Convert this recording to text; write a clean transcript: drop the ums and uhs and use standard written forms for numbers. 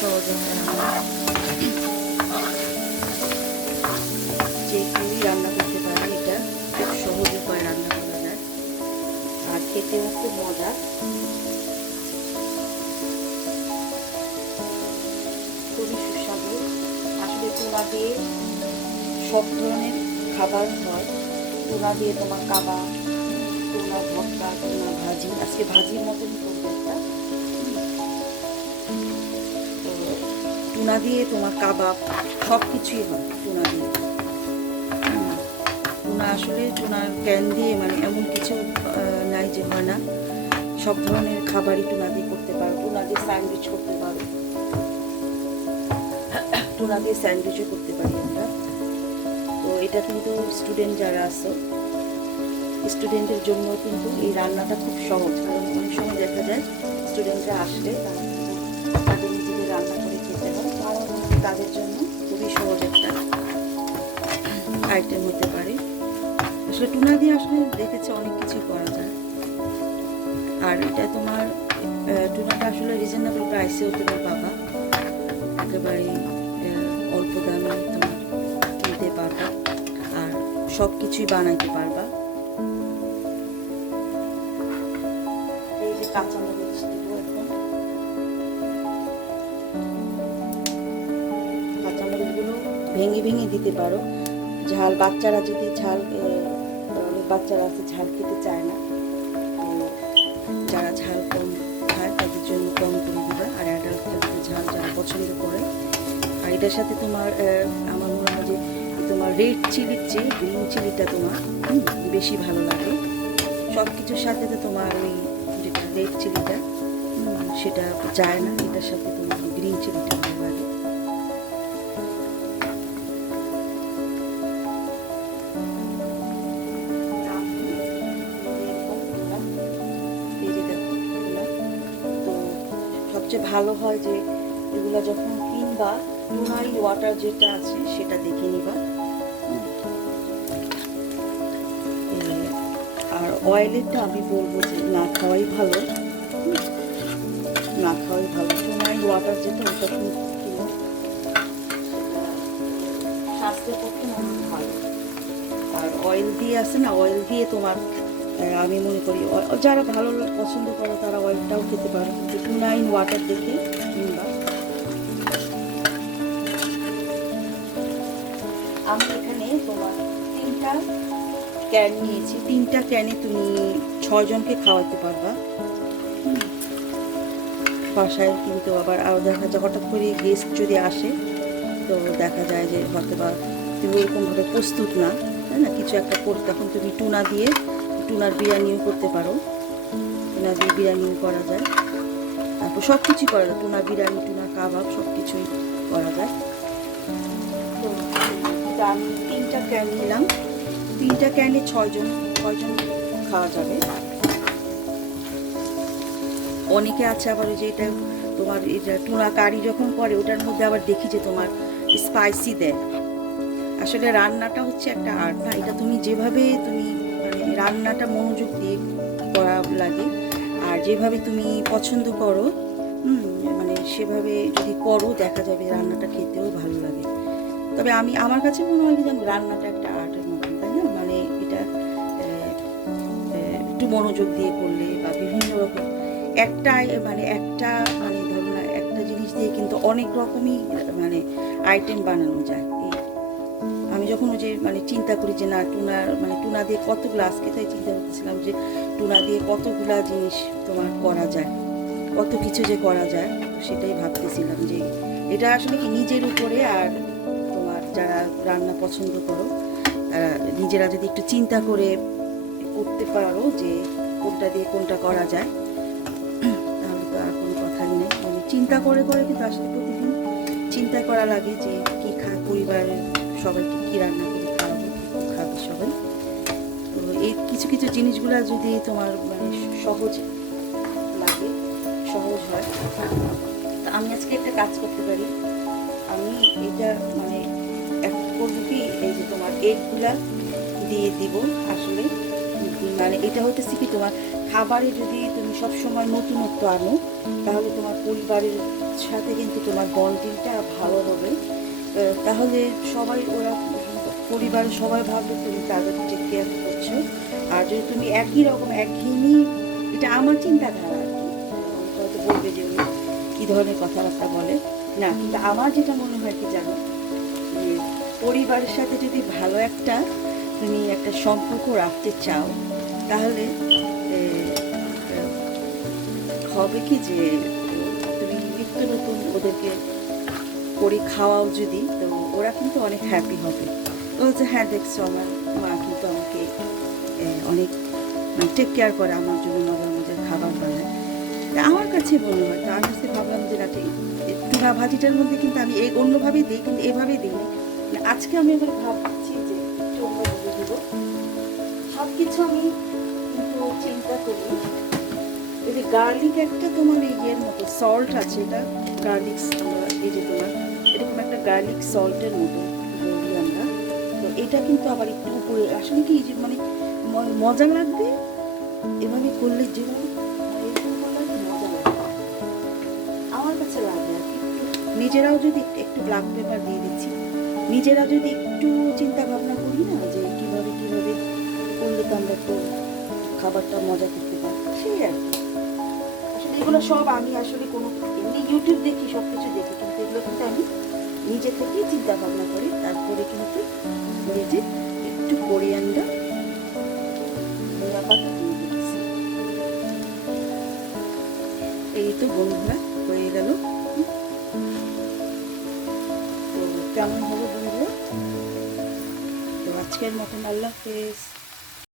সহজ একটা রান্না, যে কেউই রান্না করতে পারে। এটা খুব সহজ উপায়ে রান্না করা যায়, আর খেতেও খুব মজা। খুবই সুস্বাদু। আসলে টুনা দিয়ে সব ধরনের খাবার হয়। টুনা দিয়ে তোমার কাবাব, টুনা ভর্তা, টুনা ভাজি। আজকে ভাজির মতন করবো একটা। তো টুনা দিয়ে তোমার কাবাব সব কিছুই হয় টুনা দিয়ে। টুনা আসলে টুনার ক্যান দিয়ে মানে এমন কিছু নাই যে হয় না। সব ধরনের খাবারই টুনা দিয়ে করতে পারো। টুনা দিয়ে স্যান্ডউইচ করতে পারো, টুনা দিয়ে স্যান্ডউইচও করতে পারি আমরা। তো এটা কিন্তু স্টুডেন্ট যারা আছে, স্টুডেন্টের জন্য কিন্তু এই রান্নাটা খুব সহজ। কারণ অনেক সময় দেখা যায় স্টুডেন্টরা আসলে তাদের নিজেদের রান্না করে খেতে হয়। তাদের জন্য খুবই সহজ একটা আইটেম হতে পারে। আসলে টুনা দিয়ে আসলে দেখেছে অনেক কিছু করা যায়। আর এটা তোমার টুনাটা আসলে রিজনেবল প্রাইসেও তুমি পাবা, একেবারে অল্প দামে তুমি কিনতে পারবা, আর সব কিছুই বানাইতে পারবা। এই যে কাঁচামরিচ দিব এখন। কাঁচামরিচগুলো ভেঙে ভেঙে দিতে পারো। ঝাল বাচ্চারা যদি ঝাল, অনেক বাচ্চারা আছে ঝাল খেতে চায় না, তো যারা ঝাল কম খায় তাদের জন্য কম করে দিবা। আর অ্যাডাল্টরা ঝাল যারা পছন্দ করে। আর এটার সাথে তোমার আমার মনে হয় যে তোমার রেড চিলির চেয়ে গ্রিন চিলিটা তোমার বেশি ভালো লাগে। সব কিছুর সাথে তো তোমার ওই যেটা রেড চিলিটা সেটা যায় না, এটার সাথে তোমার গ্রিন চিলিটা ভালো লাগে। তো সবচেয়ে ভালো হয় যে এগুলো যখন কিনবা, টুনাই ওয়াটার যেটা আছে সেটা দেখে নিবা। আর অয়েলেরটা আমি বলবো যে না খাওয়াই ভালো, না খাওয়াই ভালো। টুনাই ওয়াটার যেটা ওটা কিন্তু স্বাস্থ্যের পক্ষে অনেক ভালো। আর অয়েল দিয়ে আছে না, অয়েল দিয়ে তোমার আমি মনে করি যারা ভালো পছন্দ করো তারা অয়েলটাও খেতে পারে, কিন্তু টুনাইন ওয়াটার দেখে কিনবা। আমি এখানে তোমার 3টা ক্যান নিয়েছি। 3টা ক্যানে তুমি 6 জনকে খাওয়াতে পারবা বাসায়। কিন্তু আবার দেখা যায় হঠাৎ করে গেস্ট যদি আসে, তো দেখা যায় যে হয়তো বা তুমি ওরকমভাবে প্রস্তুত না, তাই না, কিছু একটা করে, তখন তুমি টুনা দিয়ে টুনার বিরিয়ানিও করতে পারো। টুনা দিয়ে বিরিয়ানিও করা যায়, তারপর সব কিছুই করা যায়। টুনা বিরিয়ানি, টুনা কাবাব সব কিছুই করা যায়। তো আমি 3টা ক্যান নিলাম। 3টা ক্যানে 6 জন খাওয়া যাবে। অনেকে আছে আবার ওই যে এটা তোমার এটা টুনা কারি যখন করে ওটার মধ্যে আবার দেখি যে তোমার স্পাইসি দেয়। আসলে রান্নাটা হচ্ছে একটা আর্ট না, এটা তুমি যেভাবে তুমি মানে রান্নাটা মনোযোগ দিয়ে করা লাগে, আর যেভাবে তুমি পছন্দ করো মানে সেভাবে যদি করো দেখা যাবে রান্নাটা খেতেও ভালো লাগে। তবে আমার কাছে মনে হয় যেন রান্নাটা একটা আর্টের মতন, তাই না? মানে এটা একটু মনোযোগ দিয়ে করলে বা বিভিন্ন রকম একটা ধরো না, একটা জিনিস দিয়ে কিন্তু অনেক রকমই মানে আইটেম বানানো যায়। আমি যখন ওই যে মানে চিন্তা করি যে না টুনা দিয়ে কতগুলো, আজকে তাই চিন্তা করতেছিলাম যে টুনা দিয়ে কতগুলা জিনিস তোমার করা যায়, কত কিছু যে করা যায়, সেটাই ভাবতেছিলাম যে এটা আসলে কি নিজের উপরে। আর তোমার যারা রান্না পছন্দ করো তারা নিজেরা যদি একটু চিন্তা করে করতে পারো যে কোনটা দিয়ে কোনটা করা যায়, তাহলে তো আর কোনো কথাই নেই। মানে চিন্তা করে করে কিন্তু আসলে প্রতিদিন চিন্তা করা লাগে যে কী খায়, পরিবারের সবাইকে কী রান্না করে খাওয়াবো, খাবে সবাই। তো এই কিছু কিছু জিনিসগুলো যদি তোমার মানে সহজ লাগে, সহজ হয়, তা আমি আজকে একটা কাজ করতে পারি। আমি এটা মানে এক করবো কি, এই যে তোমার এগগুলা দিয়ে দিব। আসলে মানে এটা হইতেছে কি, তোমার খাবারে যদি তুমি সবসময় নতুনত্ব আনো, তাহলে তোমার পরিবারের সাথে কিন্তু তোমার বন্ডিংটা ভালো হবে। তাহলে সবাই ওরা পরিবারের সবাই ভাববে তুমি তাদের টেক কেয়ার করছো। আর যদি তুমি একই রকম একঘেয়েমি, এটা আমার চিন্তাধারা আর কি, হয়তো বলবে যে উনি কী ধরনের কথাবার্তা বলে না, কিন্তু আমার যেটা মনে হয় কি জানো, যে পরিবারের সাথে যদি ভালো একটা তুমি একটা সম্পর্ক রাখতে চাও, তাহলে হবে কি যে তুমি নিত্য নতুন ওদেরকে করে খাওয়াও যদি, তো ওরা কিন্তু অনেক হ্যাপি হবে। বলছে হ্যাঁ দেখছো আমার মা কিন্তু আমাকে অনেক টেক কেয়ার করে, আমার জন্য মজার মজার খাবার বানায়। তা আমার কাছে মনে হয়, তো আমি আজকে ভাবলাম যে রাতে টুনা ভাজিটার মধ্যে কিন্তু আমি এই অন্যভাবেই দিই, কিন্তু এভাবেই দিই। আজকে আমি এবার ভাবছি যে একটু অন্যভাবে দেবো। সব কিছু আমি কিন্তু চিন্তা করি। এই যে গার্লিক একটা তোমার এই ইয়ের মতো সল্ট আছে, এটা গার্লিক, এই যে তোমার এরকম একটা গার্লিক সল্টের মতো বলি আমরা। তো এটা কিন্তু আবার একটু উপরে আসলে কি যে মানে মজা লাগবে এভাবে করলে, যেভাবে এরকম করলে মজা লাগবে আমার কাছে লাগে আর কি। নিজেরাও যদি একটু ব্ল্যাক পেপার দিয়ে দিচ্ছি, নিজেরা যদি একটু চিন্তা ভাবনা করি না যে কীভাবে কীভাবে করলে তো আমরা একটু খাবারটা মজা করতে পারি, সেই আর কি। আসলে এগুলো সব আমি আসলে কোনো এমনি ইউটিউব দেখি, সব কিছু দেখি, কিন্তু এগুলো কিন্তু আমি নিজে থেকেই চিন্তা ভাবনা করি। তারপরে কিন্তু এই যে একটু কোরিয়ান্ডার ধনিয়া পাতা দিয়ে দিচ্ছি। এই তো বন্ধুরা হয়ে গেল। তো কেমন হলো বন্ধুরা? তো আজকের মতন আল্লাহ হাফেজ।